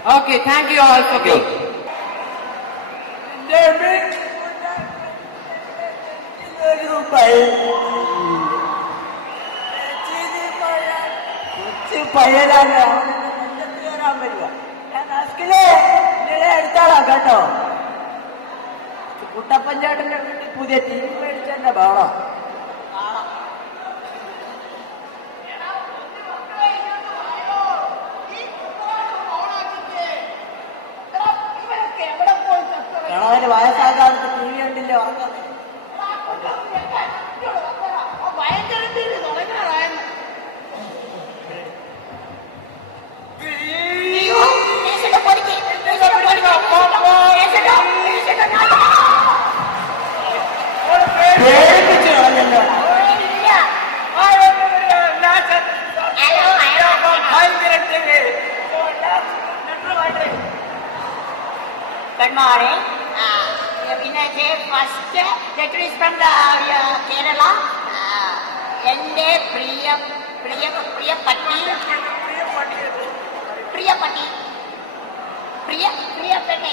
Okay, thank you all for coming. എടുത്താളാ കേട്ടോ. കുട്ടപ്പഞ്ചാട്ടിന്റെ വീട്ടിൽ പുതിയ ടീ മേടിച്ചെന്നെ വേണം. അവന് വയസ്സാകാലത്ത് ടി വി കണ്ടില്ലേ ഉറങ്ങുന്നത്. പേടിപ്പിച്ചു കളഞ്ഞല്ലോ. Good morning. First letter is from the Kerala. എന്റെ പ്രിയപ്പെട്ട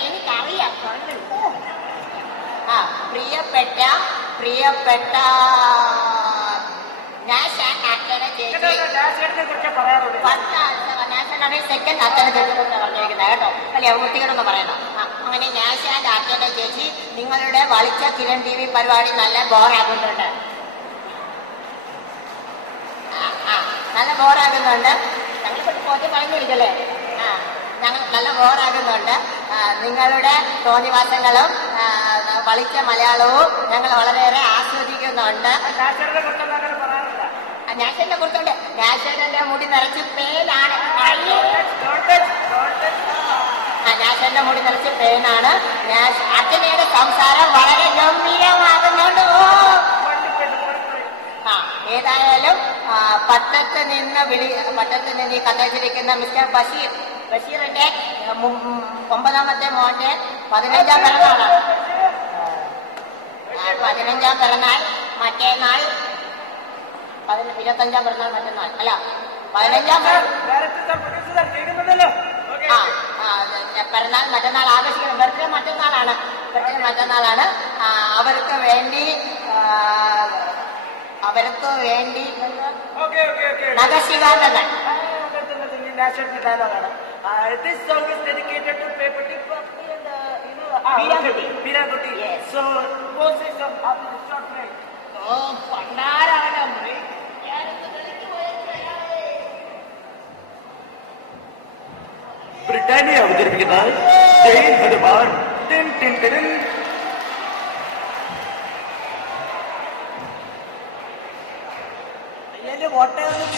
എനിക്കറിയാം. പ്രിയപ്പെട്ട നാഷണൽ അച്ഛനെ ചേച്ചി സെക്കൻഡ് അച്ഛനെ ചേച്ചി പറഞ്ഞിരിക്കുന്നത് കേട്ടോ. അല്ലെ കുട്ടികളൊന്നും പറയണം. അങ്ങനെ നാഷണൽ അച്ഛനെ ചേച്ചി നിങ്ങളുടെ വളിച്ച കിരൺ TV പരിപാടി നല്ല ബോറാകുന്നുണ്ട്. നല്ല ബോറാകുന്നുണ്ട്. ഞങ്ങളിപ്പോൾ പോറ്റി പറഞ്ഞിരിക്കല്ലേ. ഞങ്ങൾ നല്ല ബോറാകുന്നുണ്ട്. നിങ്ങളുടെ തോന്നിവാസങ്ങളും വളിച്ച മലയാളവും ഞങ്ങൾ വളരെയേറെ ആസ്വദിക്കുന്നുണ്ട്. നാഷന്റെ കുറിച്ചുണ്ട്. നാഷന്റെ മുടി നിറച്ച് പേനാണ്. നാഷന്റെ മുടി നിറച്ച് പേനാണ്. അച്ഛനയുടെ സംസാരം വളരെ ഗംഭീരമാകുന്നുണ്ട്. ഏതായാലും പട്ടത്ത് നിന്ന് ഈ കഥയിച്ചിരിക്കുന്ന മിസ്റ്റർ ബഷീറിന്റെ 9ാമത്തെ മോന്റെ 15ാം പിറന്നാളാണ്. 15ാം പിറന്നാൾ മറ്റേനാൾ 25ാം പിറന്നാൾ മറ്റന്നാൾ അല്ല 15ാം പിറന്നാൾ മറ്റന്നാൾ ആഘോഷിക്കണം. ബർത്ത്ഡേ മറ്റന്നാളാണ്. അവർക്ക് വേണ്ടി നഗശിവാനന്ദൻ. This song is dedicated to Pepati and Veerakutti. Yes. So, both sides of the short break. Oh, Pandara break. Britannia അവതരിപ്പിക്കുന്ന ജയ് ഹനുമാൻ. അയ്യന്റെ കോട്ടയൊന്നും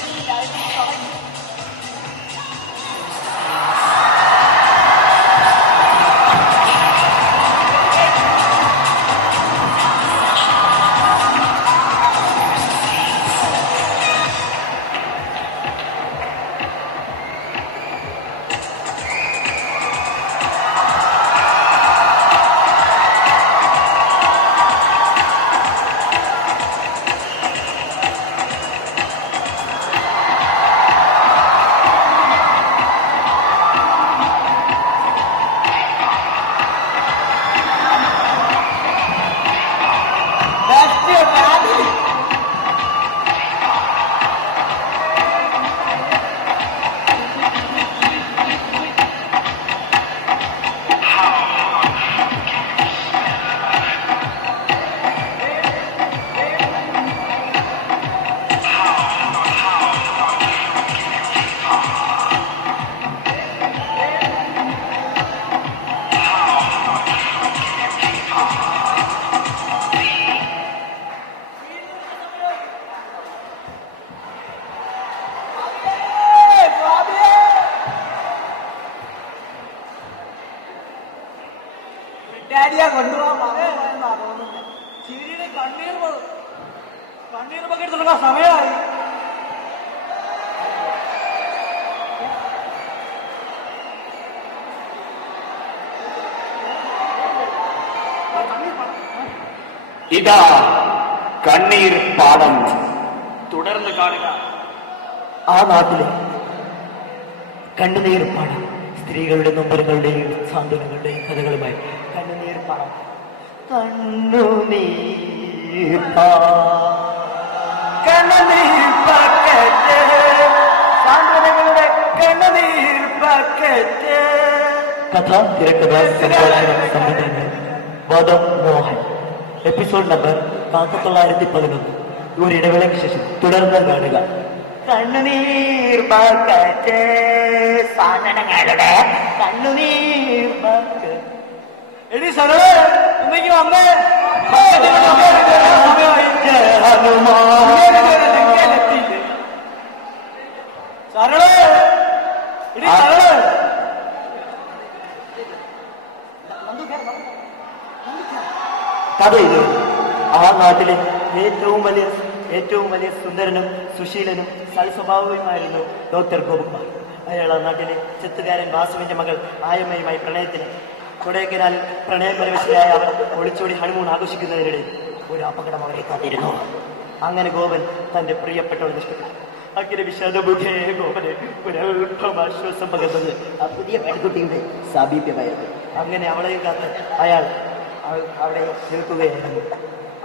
കൊണ്ടുപോകാൻ പറയാ തോന്നുന്നത്. ചിരിയുടെ കണ്ണീർ പകർത്തി തുടങ്ങാൻ സമയമായി. ഇതാ കണ്ണീർ പാടം. തുടർന്ന് കാണുക ആ നാട്ടിലെ കണ്ണുനീർ പാടം സ്ത്രീകളുടെ നൊമ്പരങ്ങളുടെയും സാന്ത്വനങ്ങളുടെയും കഥകളുമായി കണ്ണുനീർ പറ കണ്ണുനീർ പാക്കറ്റ് സാന്ത്വനങ്ങളുടെ കണ്ണുനീർ പാക്കറ്റ്. കഥ, തിരക്കഥ, സംഭാഷണം, സംവിധാനം വാദം മോഹൻ. Episode number 1911. ഒരിടവേളയ്ക്ക് ശേഷം തുടർന്ന് കാണുക. കണ്ണുനീർ പാക്കറ്റ് സാധനങ്ങളുടെ കണ്ണുനീർ പാക്കറ്റ്. എടി സരളേ ഒന്നെങ്കിൽ വന്നേ. സരളേ എടി സരളേ. കഥ ഇത് ആ നാട്ടിലെ ഏറ്റവും വലിയ സുന്ദരനും സുശീലനും സൽസ്വഭാവവുമായിരുന്നു ഡോക്ടർ ഗോപകുമാർ. അയാൾ ആ നാട്ടിലെ ചെത്തുകാരൻ വാസുവിന്റെ മകൾ ആയമ്മയുമായി പ്രണയത്തിന് കൊടൈക്കനാലിൽ പ്രണയപരവശിയായ അവർ ഒളിച്ചോടി ഹണിമൂൺ ആഘോഷിക്കുന്നതിനിടെ ഒരു അപകടം അവരെ കാത്തിരുന്നു. അങ്ങനെ ഗോപൻ തന്റെ പ്രിയപ്പെട്ടവൾ നഷ്ടപ്പെട്ടു. അങ്ങനെ വിഷാദമുഖേ ഗോപന് ഒരൽപ്പം ആശ്വാസം പകർന്നത് ആ പുതിയ പെൺകുട്ടിയുടെ സാമീപ്യമായിരുന്നു. അങ്ങനെ അവളെയും കാത്ത് അയാൾ അവിടെ നിൽക്കുകയായിരുന്നു.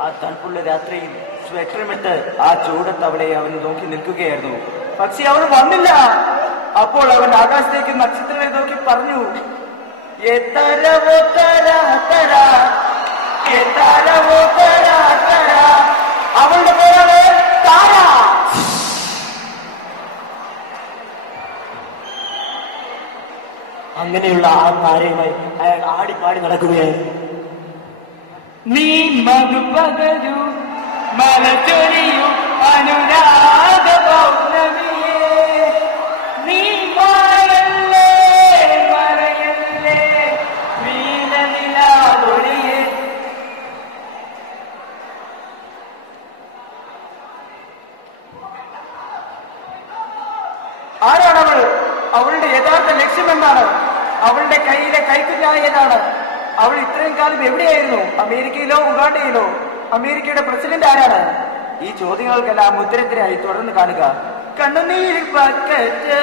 ആ തണുപ്പുള്ള രാത്രിയിൽ സ്വെറ്ററുമിട്ട് ആ ചൂടത്ത് അവളെ അവൻ നോക്കി നിൽക്കുകയായിരുന്നു. പക്ഷെ അവൾ വന്നില്ല. അപ്പോൾ അവൻ ആകാശത്തേക്ക് നക്ഷത്രങ്ങളെ നോക്കി പറഞ്ഞു, അവളുടെ പേരാണ് താര. അങ്ങനെയുള്ള ആ താരയുമായി അയാൾ ആടിപ്പാടി നടക്കുകയായിരുന്നു. നീ മധുപകരു മലച്ചൊരിയും അനുരാഗ പൗർണമിയേ, നീ മറയല്ലേ മറയല്ലേ വീണനിലാവൊളിയേ. ആരാണവൾ? അവളുടെ യഥാർത്ഥ ലക്ഷ്യം എന്താണ്? അവളുടെ കയ്യിലെ കൈക്കുഞ്ഞായ ഏതാണ്? അവൾ ഇത്രയും കാലം എവിടെയായിരുന്നു? അമേരിക്കയിലോ ഉഗാണ്ടയിലോ? അമേരിക്കയുടെ പ്രസിഡന്റ് ആരാണ്? ഈ ചോദ്യങ്ങൾക്കെല്ലാം ഉത്തരത്തിനായി തുടർന്ന് കാണുക കണ്ണുനീർ പാക്കറ്റ്.